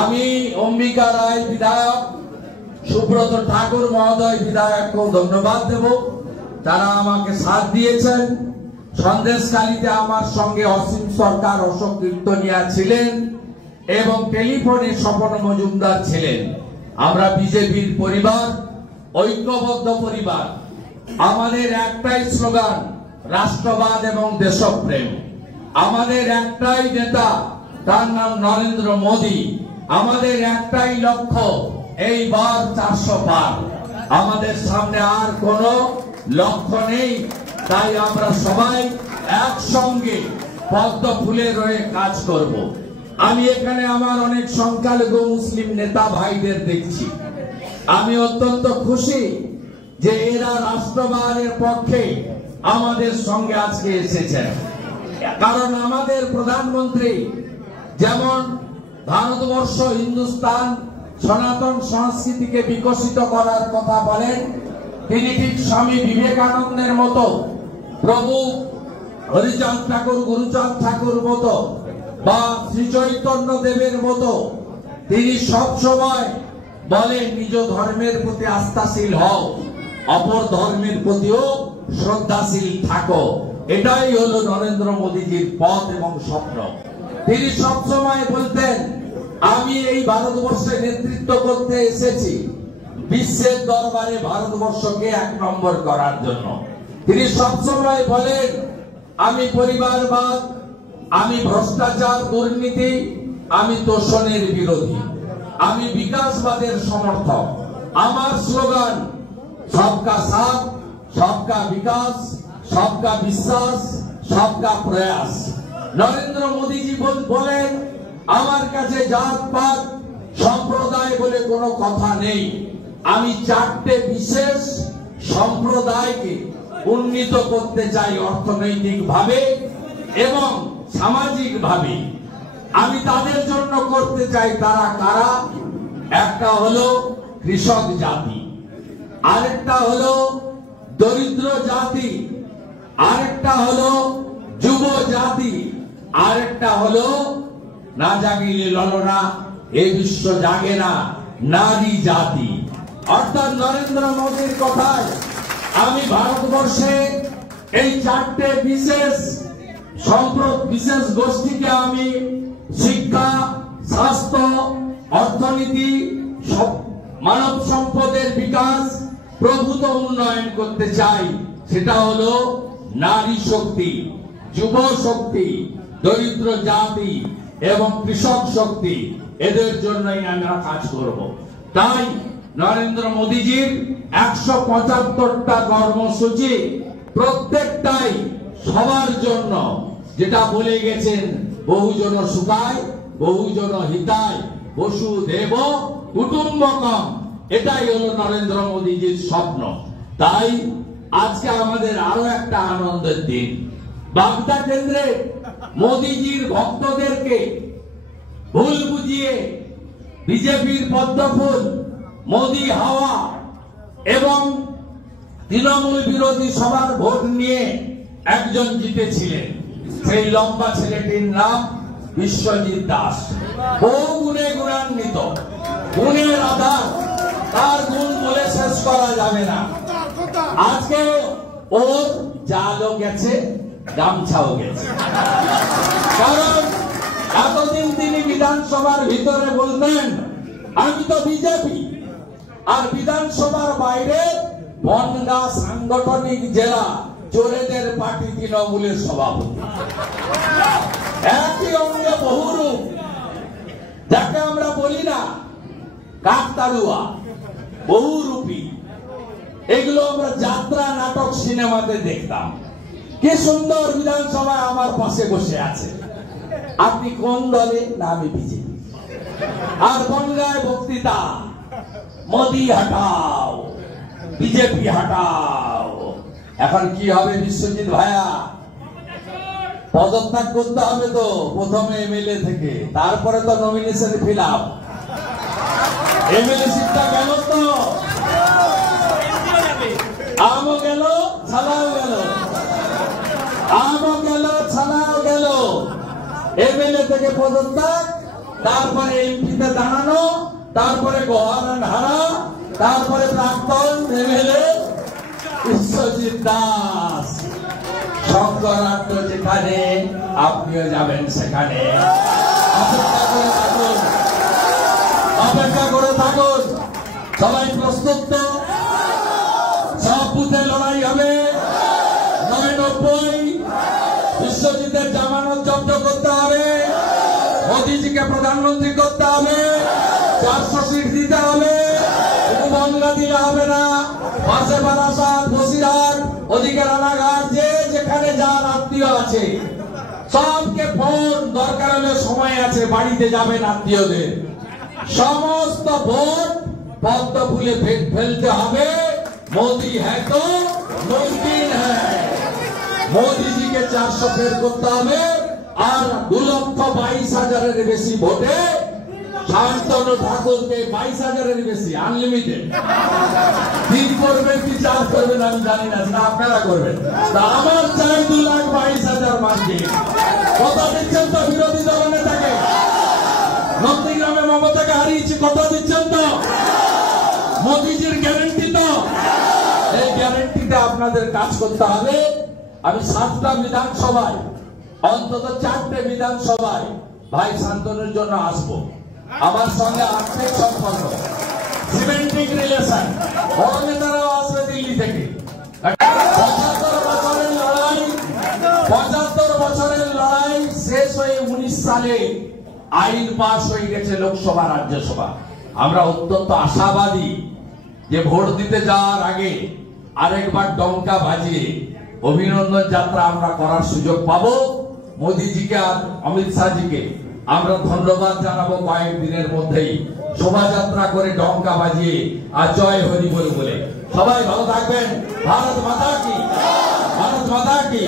আমি অম্বিকা রায় বিধায়ক, সুব্রত ঠাকুর মহোদয় বিধায়ককেও ধন্যবাদ দেব, তারা আমাকে সাথ দিয়েছেন। সন্দেশখালীতে আমার সঙ্গে অসীম সরকার, অশোক কীর্তনিয়া ছিলেন এবং টেলিফোনে স্বপন মজুমদার ছিলেন। আমরা বিজেপির পরিবার, ঐক্যবদ্ধ পরিবার। আমাদের একটাই স্লোগান, রাষ্ট্রবাদ এবং দেশপ্রেম। আমাদের একটাই নেতা, তার নাম নরেন্দ্র মোদী। আমাদের একটাই লক্ষ্য, এইবার 400 পার। আমাদের সামনে আর কোনো লক্ষ্য নেই, তাই আমরা সবাই একসঙ্গে পদ্ম ফুলের হয়ে কাজ করব। আমি এখানে আমার অনেক সংখ্যালঘু মুসলিম নেতা ভাইদের দেখছি। আমি অত্যন্ত খুশি যে এরা রাষ্ট্রবাদের পক্ষে আমাদের সঙ্গে আজকে এসেছেন। কারণ আমাদের প্রধানমন্ত্রী যেমন ভারতবর্ষ, হিন্দুস্তান, সনাতন সংস্কৃতিকে বিকশিত করার কথা বলেন, তিনি ঠিক স্বামী বিবেকানন্দের মতো, প্রভু হরিচাঁদ ঠাকুর, গুরুচাঁদ ঠাকুর মতো বা শ্রী চৈতন্য দেবের মতো তিনি সব সময় বলেন নিজ ধর্মের প্রতি আস্থাশীল হও, অপর ধর্মের প্রতিও শ্রদ্ধাশীল থাকো। এটাই হলো নরেন্দ্র মোদীজির পথ এবং স্বপ্ন। তিনি সবসময় বলতেন, আমি এই ভারতবর্ষে নেতৃত্ব করতে এসেছি বিশ্বের দরবারে ভারতবর্ষকে 1 নম্বর করার জন্য। তিনি সবসময় বলেন, আমি পরিবারবাদ, আমি ভ্রষ্টাচার, দুর্নীতি, আমি তোষণের বিরোধী, আমি বিকাশবাদের সমর্থক। আমার স্লোগান সবকা সাথ, সবকা বিকাশ, সবকা বিশ্বাস, সবকা প্রয়াস। নরেন্দ্র মোদীজি বলেন, আমার কাছে জাত পাত সম্প্রদায় বলে কোনো কথা নেই। আমি 4টে বিশেষ সম্প্রদায়কে উন্নীত করতে চাই অর্থনৈতিক ভাবে এবং সামাজিক ভাবে। আমি তাদের জন্য করতে চাই। তারা কারা? একটা হলো কৃষক জাতি, আরেকটা হলো দরিদ্র জাতি, আরেকটা হলো যুব জাতি, আরেকটা হলো না জাগিলে ললনা এ বিশ্ব জাগে না নারী জাতি। অর্থাৎ নরেন্দ্র মোদীর কথায় আমি ভারতবর্ষে এই 4টে বিশেষ গোষ্ঠীকে আমি শিক্ষা, স্বাস্থ্য, অর্থনীতি, মানব সম্পদের বিকাশ, প্রভূত উন্নয়ন করতে চাই। সেটা হলো নারী শক্তি, যুব শক্তি, দরিদ্র জাতি এবং কৃষক শক্তি। এদের জন্যই আমরা কাজ করব। তাই নরেন্দ্র মোদীজির 175টা কর্মসূচি, প্রত্যেকটাই সবার জন্য, যেটা বলে গেছেন বহুজন সুখায় বহুজন হিতায় বসুদেব কুটুম্বকম। এটাই হলো নরেন্দ্র মোদীজির স্বপ্ন। তাই আজকে আমাদের আরো একটা আনন্দের দিন। বাগদা কেন্দ্রে মোদীজির ভক্তদেরকে ভুল বুঝিয়ে বিজেপির পদ্মফুল, মোদী হাওয়া এবং তৃণমূল বিরোধী সবার ভোট নিয়ে একজন জিতেছিলেন। সেই লম্বা ছেলেটির নাম বিশ্বজিৎ দাস। বহু গুণে গুণান্বিত, গুণের আধার, তার গুণ বলে শেষ করা যাবে না। আজকে ওর জালও গেছে, গামছাও গেছে। কারণ এতদিন তিনি বিধানসভার ভিতরে বলতেন আমি তো বিজেপি, আর বিধানসভার বাইরে বনগাঁ সাংগঠনিক জেলা চোরেদের পার্টি তৃণমূলের সভাপতি। একই অঙ্গে বহুরূপ, যাকে আমরা বলি না কাকতাড়ুয়া, বহুরূপী। এগুলো আমরা যাত্রা, নাটক, সিনেমাতে দেখতাম। কি সুন্দর বিধানসভায় আমার পাশে বসে আছে। আপনি কোন দলে? না, আমি বিজেপি। আর বনগাঁয় বক্তৃতা, মোদী হটাও, বিজেপি হটাও। এখন কি হবে বিশ্বজিৎ ভাইয়া? পদত্যাগ করতে হবে তো, প্রথমে এমএলএ থেকে, তারপরে তো নমিনেশন ফিল আপ। এমএলএ সিটটা গেল তো, আমও গেল, ছালাও গেল, আমও গেল, ছালাও গেল। এমএলএ থেকে পদত্যাগ, তারপরে এমপিতে দাঁড়ানো, তারপরে গভর্নর হারা, তারপরে প্রাক্তন এমএলএ বিশ্বজিৎ দাস। শঙ্করাট্য যেখানে আপনিও যাবেন সেখানে। অপেক্ষা করে থাকুন, অপেক্ষা করে থাকুন। সবাই প্রস্তুত তো? সব বুথে লড়াই হবে। ৯৯ বিশ্বজিতের জামানত জব্দ করতে হবে, মোদীজিকে প্রধানমন্ত্রী করতে হবে, 400 সিট দিতে হবে। বনগা দিলে হবে না, পাশে বারাসাত, বসিরহাট, ওদিকে রানাঘাট, যে যেখানে যার আত্মীয় আছে সবকে ফোন, দরকার হলে সময় আছে বাড়িতে যাবেন আত্মীয়দের। সমস্ত ভোট পদ্ম ফুলে ফেলতে হবে। মোদি হ্যাঁ তো মুমকিন হ্যাঁ। মোদীজিকে 400 ফের করতে হবে। আর 2,22,000 বেশি ভোটে শান্তনু ঠাকুরকে 22,000 বেশি আনলিমিটেড। তিন করবেন কি চার করবেন আমি জানি না, সেটা আপনারা করবেন। তা আমার চাই 2,22,000 মার্কে। কথা দিচ্ছেন তো বিরোধী দল নেতাকে? নন্দীগ্রামে মমতাকে হারিয়েছি, কথা দিচ্ছেন তো? মোদীজির গ্যারেন্টি তো? এই গ্যারেন্টিতে আপনাদের কাজ করতে হবে। আমি 7টা বিধানসভায়, অন্তত 4টে বিধানসভায় ভাই শান্তনুর জন্য আসবো। আমার সঙ্গে আর্থিক সম্পর্ক, সিমেন্টিক রিলেশন, বড় নেতারাও আসবে দিল্লি থেকে। 75 বছরের লড়াই, 75 বছরের লড়াই শেষ হয়ে 19 সালে আইন পাস হয়ে গেছে লোকসভা, রাজ্যসভা। আমরা অত্যন্ত আশাবাদী যে ভোট দিতে যাওয়ার আগে আরেকবার ডঙ্কা বাজিয়ে অভিনন্দন যাত্রা আমরা করার সুযোগ পাবো। মোদীজিকে আর অমিত শাহজিকে আমরা ধন্যবাদ জানাবো। কয়েকদিনের মধ্যেই শোভাযাত্রা করে ডঙ্কা বাজিয়ে আর জয় হরি বলে। সবাই ভালো থাকবেন। ভারত মাতা কি, ভারত মাতা কি।